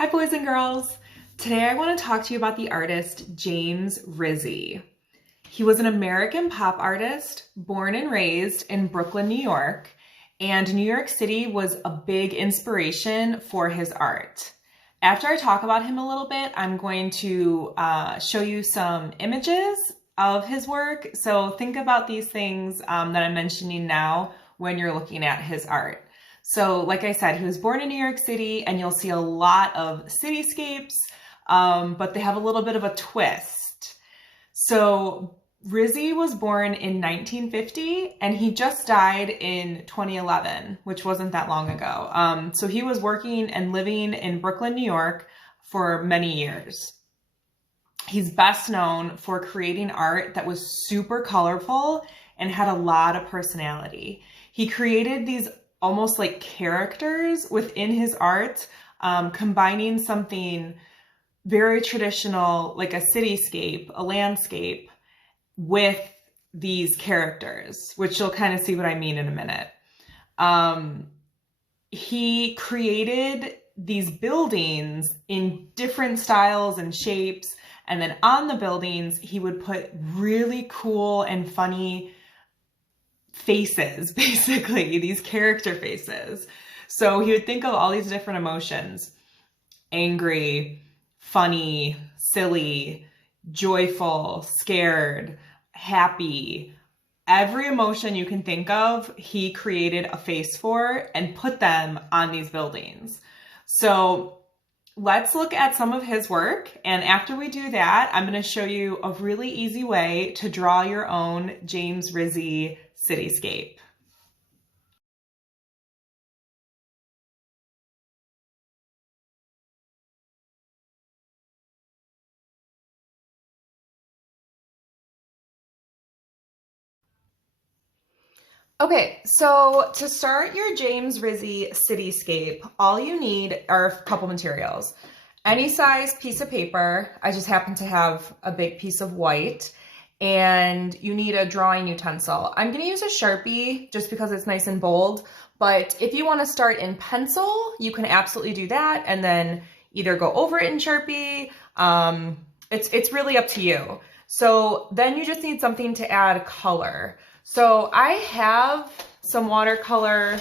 Hi boys and girls! Today I want to talk to you about the artist James Rizzi. He was an American pop artist born and raised in Brooklyn, New York, and New York City was a big inspiration for his art. After I talk about him a little bit, I'm going to show you some images of his work. So think about these things that I'm mentioning now when you're looking at his art. So like I said, he was born in New York City, and you'll see a lot of cityscapes, but they have a little bit of a twist. So Rizzi was born in 1950, and he just died in 2011, which wasn't that long ago. So he was working and living in Brooklyn, New York for many years. He's best known for creating art that was super colorful and had a lot of personality. He created these almost like characters within his art, combining something very traditional, like a cityscape, a landscape, with these characters, which you'll kind of see what I mean in a minute. He created these buildings in different styles and shapes, and then on the buildings, he would put really cool and funny faces, basically, these character faces. So he would think of all these different emotions: angry, funny, silly, joyful, scared, happy. Every emotion you can think of, he created a face for and put them on these buildings. So let's look at some of his work. And after we do that, I'm going to show you a really easy way to draw your own James Rizzi cityscape. Okay, so to start your James Rizzi cityscape, all you need are a couple materials. Any size piece of paper. I just happen to have a big piece of white. And you need a drawing utensil. I'm going to use a Sharpie just because it's nice and bold, but if you want to start in pencil, you can absolutely do that and then either go over it in Sharpie. It's really up to you. So then you just need something to add color. So I have some watercolor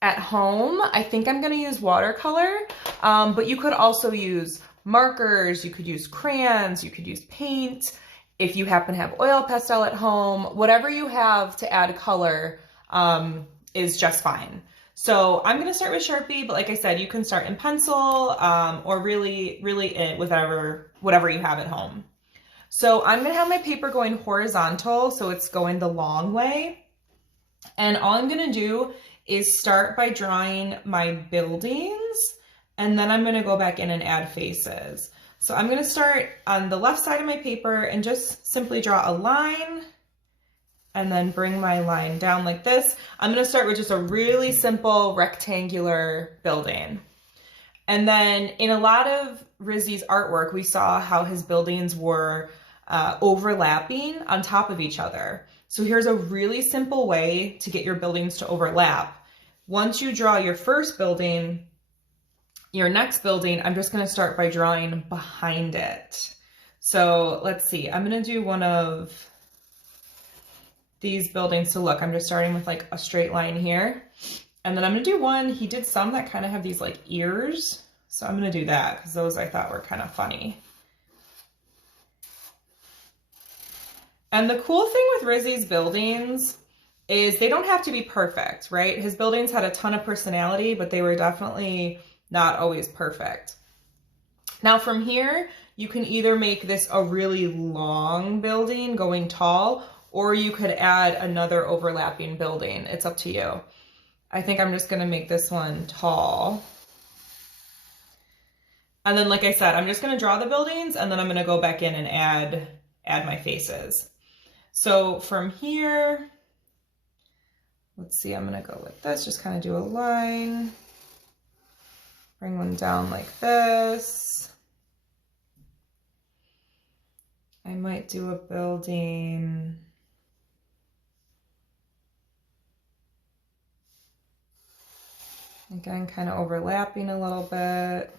at home. I think I'm going to use watercolor, but you could also use markers, you could use crayons, you could use paint. If you happen to have oil pastel at home, whatever you have to add color is just fine. So I'm going to start with Sharpie, but like I said, you can start in pencil or really with whatever you have at home. So I'm going to have my paper going horizontal, so it's going the long way. And all I'm going to do is start by drawing my buildings, and then I'm going to go back in and add faces. So I'm going to start on the left side of my paper and just simply draw a line and then bring my line down like this. I'm going to start with just a really simple rectangular building. And then in a lot of Rizzi's artwork, we saw how his buildings were overlapping on top of each other. So here's a really simple way to get your buildings to overlap. Once you draw your first building, your next building, I'm just going to start by drawing behind it. So let's see, I'm going to do one of these buildings. So look, I'm just starting with like a straight line here. And then I'm going to do one. He did some that kind of have these like ears. So I'm going to do that because those I thought were kind of funny. And the cool thing with Rizzi's buildings is they don't have to be perfect, right? His buildings had a ton of personality, but they were definitely not always perfect. Now from here, you can either make this a really long building going tall, or you could add another overlapping building. It's up to you. I think I'm just going to make this one tall. And then, like I said, I'm just going to draw the buildings, and then I'm going to go back in and add my faces. So from here, let's see, I'm going to go with this, just kind of do a line, bring one down like this. I might do a building. Again, kind of overlapping a little bit.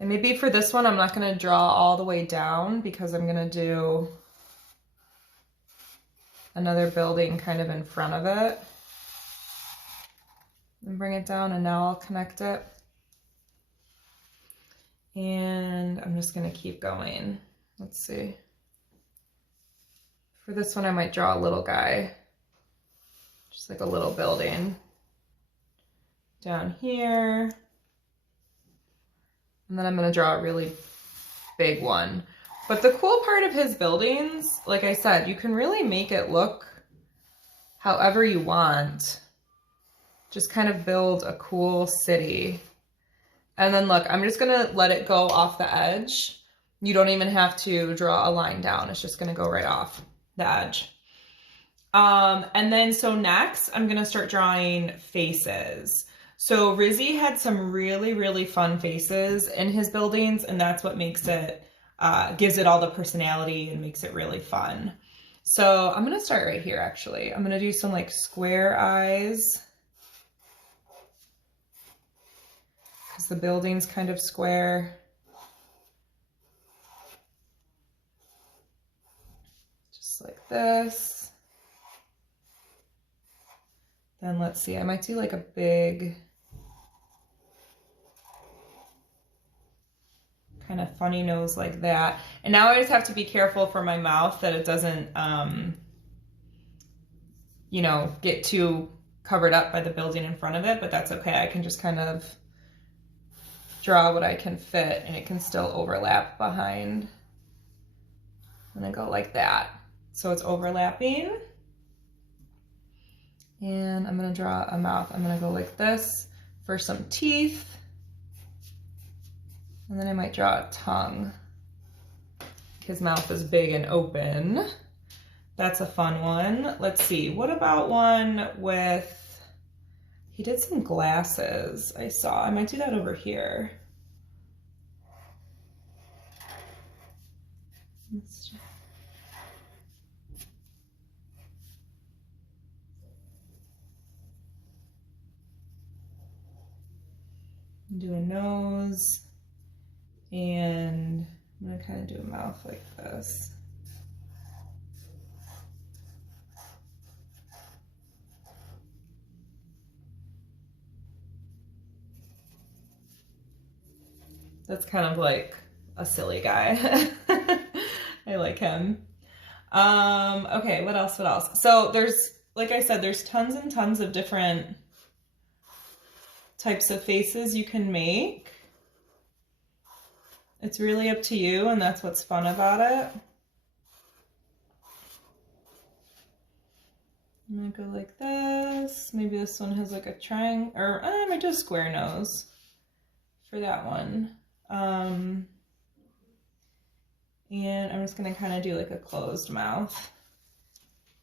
And maybe for this one, I'm not going to draw all the way down because I'm going to do another building kind of in front of it. And bring it down, and now I'll connect it. And I'm just going to keep going. Let's see. For this one, I might draw a little guy. Just like a little building. Down here. And then I'm going to draw a really big one. But the cool part of his buildings, like I said, you can really make it look however you want. Just kind of build a cool city. And then look, I'm just gonna let it go off the edge. You don't even have to draw a line down. It's just gonna go right off the edge. And then so next, I'm gonna start drawing faces. So Rizzi had some really, really fun faces in his buildings, and that's what makes it, gives it all the personality and makes it really fun. So I'm gonna start right here, actually. I'm gonna do some like square eyes, because the building's kind of square. Just like this. Then let's see, I might do like a big kind of funny nose like that. And now I just have to be careful for my mouth that it doesn't, you know, get too covered up by the building in front of it, but that's okay. I can just kind of draw what I can fit, and it can still overlap behind. And I go like that. So it's overlapping. And I'm gonna draw a mouth. I'm gonna go like this for some teeth. And then I might draw a tongue. His mouth is big and open. That's a fun one. Let's see, what about one with, he did some glasses I saw. I might do that over here. Do a nose, and I'm gonna kind of do a mouth like this. That's kind of like a silly guy. I like him. Okay, what else? So there's, like I said, there's tons and tons of different types of faces you can make. It's really up to you, and that's what's fun about it. I'm gonna go like this. Maybe this one has like a triangle, or I might do a square nose for that one. And I'm just gonna kind of do like a closed mouth,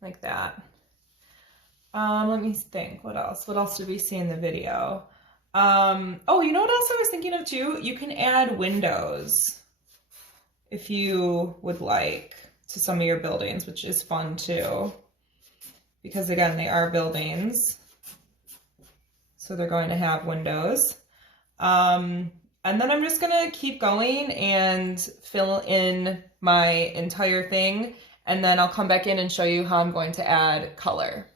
like that. Let me think, what else? What else did we see in the video? Oh, you know what else I was thinking of too? You can add windows if you would like to some of your buildings, which is fun too. Because again, they are buildings, so they're going to have windows. And then I'm just gonna keep going and fill in my entire thing, and then I'll come back in and show you how I'm going to add color.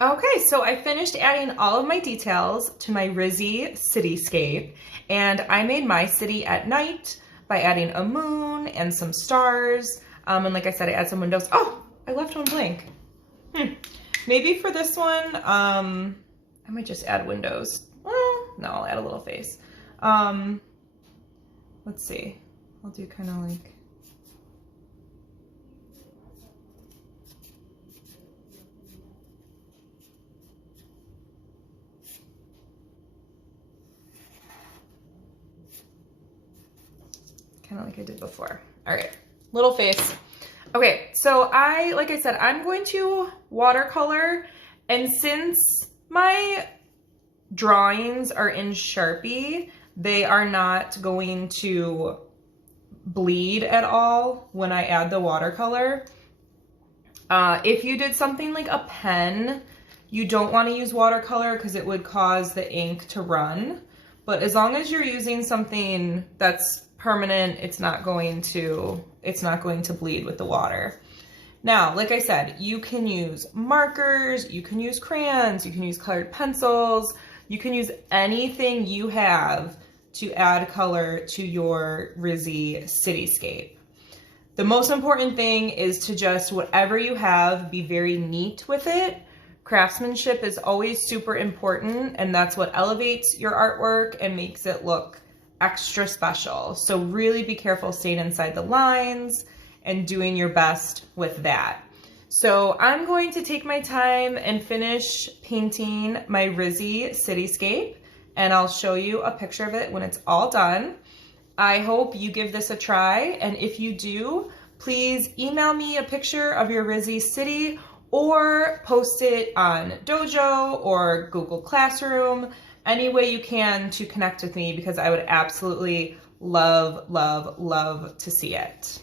Okay, so I finished adding all of my details to my Rizzi cityscape, and I made my city at night by adding a moon and some stars. And like I said, I add some windows. Oh, I left one blank. Maybe for this one, I might just add windows. Well, no, I'll add a little face. Let's see. I'll do kind of like, I did before. All right, little face. Okay, so like I said, I'm going to watercolor, and since my drawings are in Sharpie, they are not going to bleed at all when I add the watercolor. If you did something like a pen, you don't want to use watercolor because it would cause the ink to run. But as long as you're using something that's permanent, it's not going to bleed with the water. Now, like I said, you can use markers, you can use crayons, you can use colored pencils, you can use anything you have to add color to your Rizzi cityscape. The most important thing is to just, whatever you have, be very neat with it. Craftsmanship is always super important, and that's what elevates your artwork and makes it look extra special. So really be careful staying inside the lines and doing your best with that. So I'm going to take my time and finish painting my Rizzi cityscape, and I'll show you a picture of it when it's all done. I hope you give this a try, and if you do, please email me a picture of your Rizzi city or post it on Dojo or Google Classroom, any way you can to connect with me, because I would absolutely love, love, love to see it.